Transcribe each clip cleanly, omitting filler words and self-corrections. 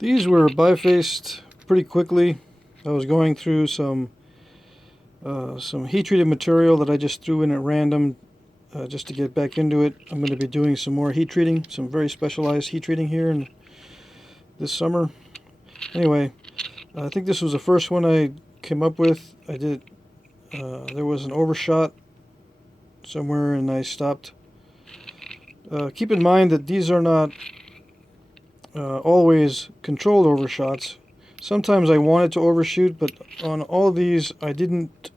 These were bifaced pretty quickly. I was going through some heat treated material that I just threw in at random just to get back into it. I'm going to be doing some more heat treating, some very specialized heat treating here in this summer. Anyway, I think this was the first one I came up with. I did. There was an overshot somewhere, and I stopped. Keep in mind that these are not always controlled overshots. Sometimes I wanted to overshoot, but on all these I didn't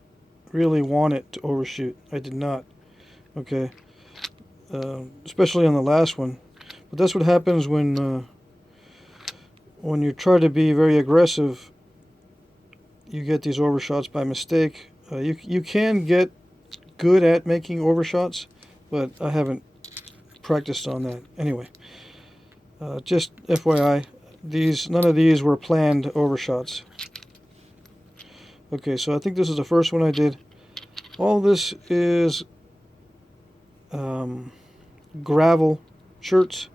really want it to overshoot. I did not. Okay. Especially on the last one. But that's what happens when you try to be very aggressive. You get these overshots by mistake. You can get good at making overshots, but I haven't practiced on that. Anyway, just FYI, none of these were planned overshots. Okay, so I think this is the first one I did. All this is gravel shirts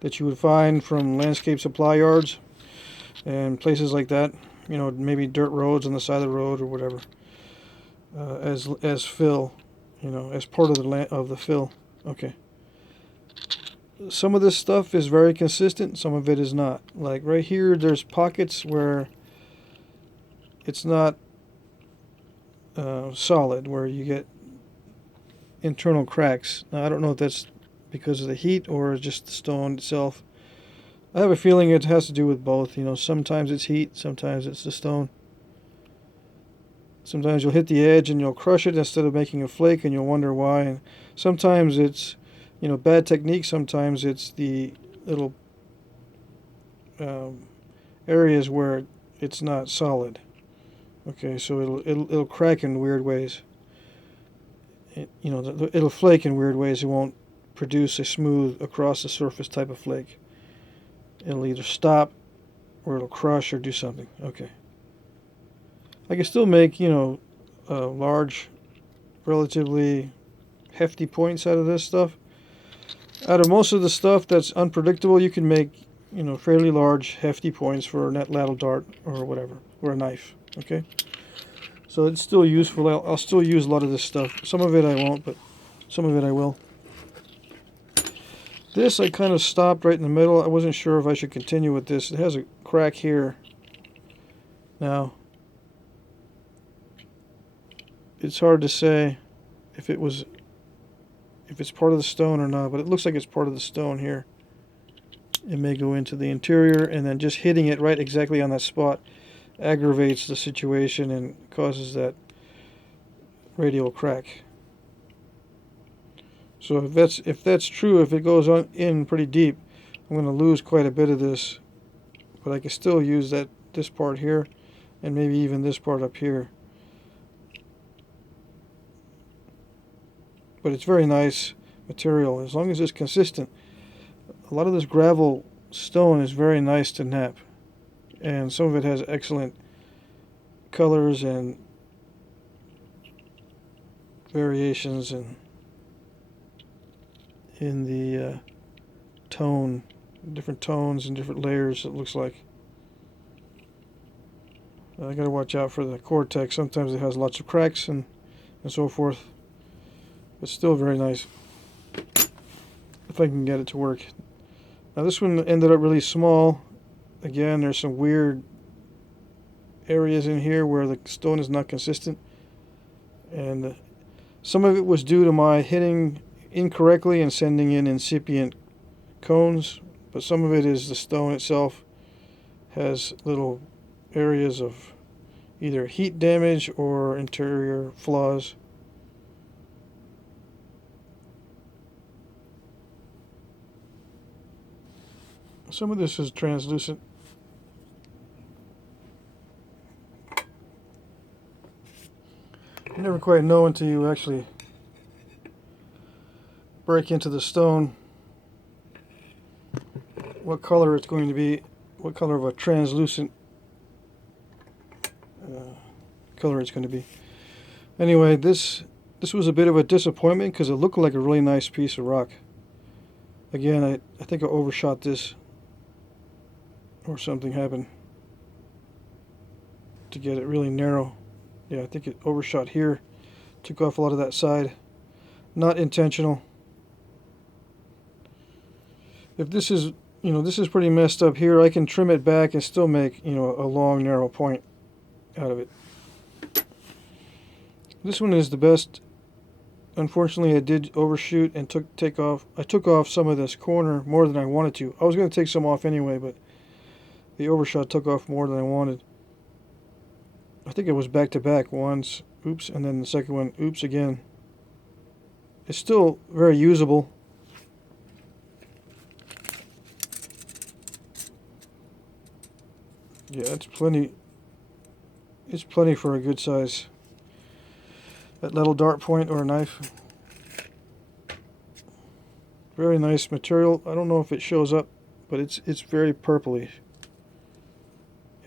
that you would find from landscape supply yards and places like that. You know, maybe dirt roads on the side of the road or whatever, as fill, you know, as part of the fill. Okay. Some of this stuff is very consistent, some of it is not. Like right here, there's pockets where it's not solid, where you get internal cracks. Now, I don't know if that's because of the heat or just the stone itself. I have a feeling it has to do with both. You know, sometimes it's heat, sometimes it's the stone. Sometimes you'll hit the edge and you'll crush it instead of making a flake, and you'll wonder why. And sometimes it's, you know, bad technique. Sometimes it's the little areas where it's not solid. Okay, so it'll crack in weird ways. It'll flake in weird ways. It won't produce a smooth across the surface type of flake. It'll either stop or it'll crush or do something. Okay. I can still make, large, relatively hefty points out of this stuff. Out of most of the stuff that's unpredictable, you can make, fairly large, hefty points for a net ladle dart or whatever, or a knife. Okay. So it's still useful. I'll still use a lot of this stuff. Some of it I won't, but some of it I will. This I kind of stopped right in the middle. I wasn't sure if I should continue with this. It has a crack here. Now, it's hard to say if it's part of the stone or not, but it looks like it's part of the stone here. It may go into the interior, and then just hitting it right exactly on that spot aggravates the situation and causes that radial crack. So if that's true, if it goes on in pretty deep, I'm going to lose quite a bit of this, but I can still use this part here, and maybe even this part up here. But it's very nice material as long as it's consistent. A lot of this gravel stone is very nice to knap, and some of it has excellent colors and variations and in the tone, different tones and different layers, it looks like. I gotta watch out for the Cortex. Sometimes it has lots of cracks and so forth. But still very nice, if I can get it to work. Now this one ended up really small. Again, there's some weird areas in here where the stone is not consistent. And some of it was due to my hitting incorrectly and sending in incipient cones, but some of it is the stone itself has little areas of either heat damage or interior flaws. Some of this is translucent. You never quite know until you actually break into the stone what color it's going to be, what color of a translucent color it's going to be. Anyway, this was a bit of a disappointment because it looked like a really nice piece of rock. Again, I think I overshot this. or something happened to get it really narrow. Yeah, I think it overshot here, took off a lot of that side. Not intentional. If this is, this is pretty messed up here, I can trim it back and still make, a long narrow point out of it. This one is the best. Unfortunately, I did overshoot and I took off some of this corner more than I wanted to. I was going to take some off anyway, but the overshot took off more than I wanted. I think it was back to back once, oops, and then the second one, oops again. It's still very usable. Yeah, it's plenty. It's plenty for a good size. That little dart point or a knife. Very nice material. I don't know if it shows up, but it's very purplish.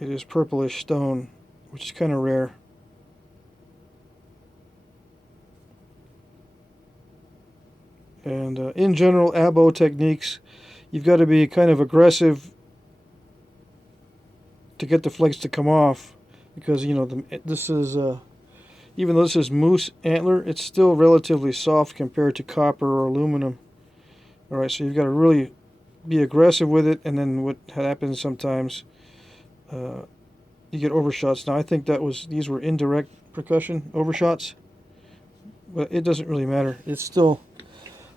It is purplish stone, which is kind of rare. And in general, abo techniques, you've got to be kind of aggressive to get the flakes to come off, because this is even though this is moose antler, it's still relatively soft compared to copper or aluminum. All right, so you've got to really be aggressive with it, and then what happens sometimes, you get overshots. Now I think these were indirect percussion overshots, but it doesn't really matter. It's still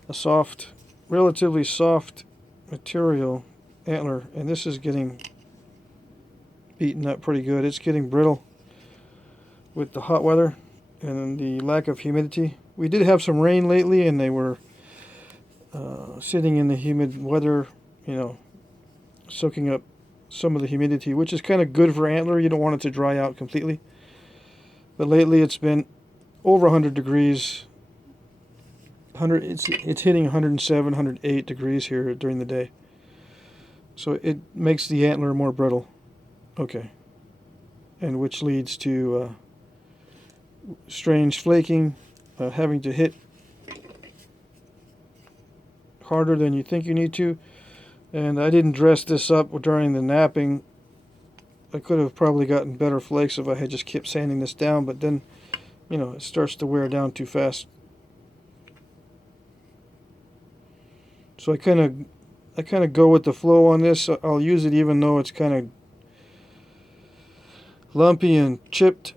a soft, relatively soft material antler, and this is getting beaten up pretty good. It's getting brittle with the hot weather and the lack of humidity. We did have some rain lately, and they were sitting in the humid weather, soaking up some of the humidity, which is kind of good for antler. You don't want it to dry out completely. But lately it's been over 100 degrees. It's hitting 107, 108 degrees here during the day. So it makes the antler more brittle. Okay. And which leads to strange flaking, having to hit harder than you think you need to. And I didn't dress this up during the knapping. I could have probably gotten better flakes if I had just kept sanding this down, but then, it starts to wear down too fast. So I kind of go with the flow on this. I'll use it even though it's kind of lumpy and chipped,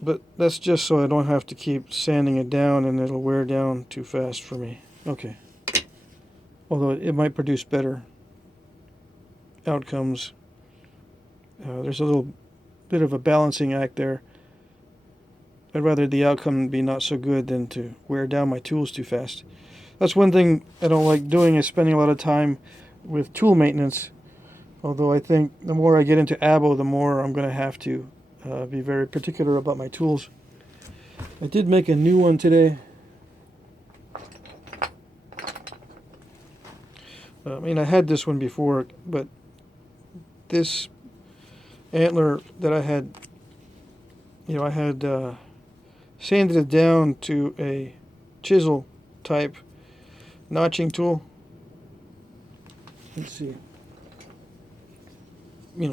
but that's just so I don't have to keep sanding it down and it'll wear down too fast for me. Okay. Although it might produce better outcomes. There's a little bit of a balancing act there. I'd rather the outcome be not so good than to wear down my tools too fast. That's one thing I don't like doing, is spending a lot of time with tool maintenance. Although I think the more I get into abo, the more I'm going to have to be very particular about my tools. I did make a new one today. I had this one before, but this antler that I had, I had sanded it down to a chisel type notching tool. Let's see.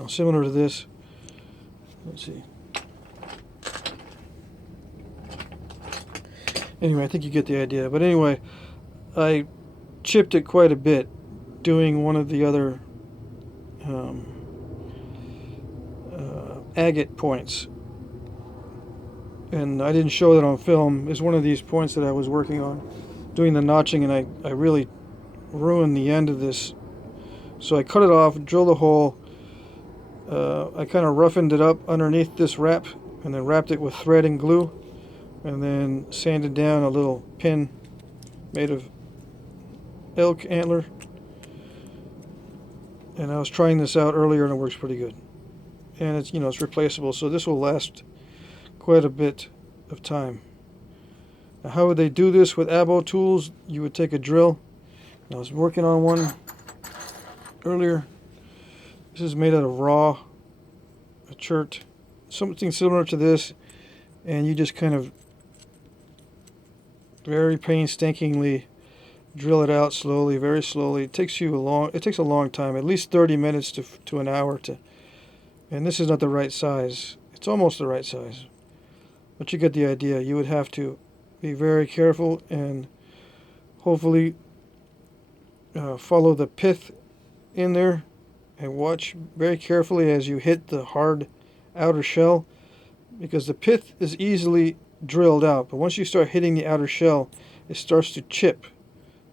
Similar to this. Let's see. Anyway, I think you get the idea. But anyway, I chipped it quite a bit doing one of the other agate points. And I didn't show that on film. It's one of these points that I was working on, doing the notching, and I really ruined the end of this. So I cut it off, drilled a hole. I kind of roughened it up underneath this wrap, and then wrapped it with thread and glue, and then sanded down a little pin made of elk antler. And I was trying this out earlier, and it works pretty good. And it's it's replaceable, so this will last quite a bit of time. Now, how would they do this with abo tools? You would take a drill. I was working on one earlier. This is made out of raw, a chert, something similar to this, and you just kind of very painstakingly drill it out slowly, very slowly. It takes a long time, at least 30 minutes to an hour to. And this is not the right size. It's almost the right size, but you get the idea. You would have to be very careful and hopefully follow the pith in there and watch very carefully as you hit the hard outer shell, because the pith is easily drilled out, but once you start hitting the outer shell, it starts to chip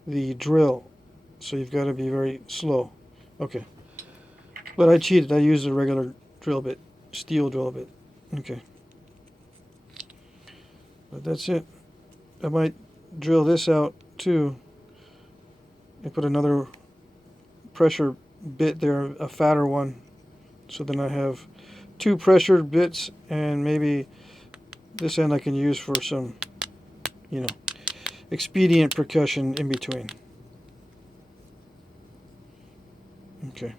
the drill, so you've got to be very slow. Okay, but I cheated. I used a regular drill bit, steel drill bit. Okay, but that's it. I might drill this out too and put another pressure bit there, a fatter one, so then I have two pressure bits, and maybe this end I can use for some, expedient percussion in between. Okay.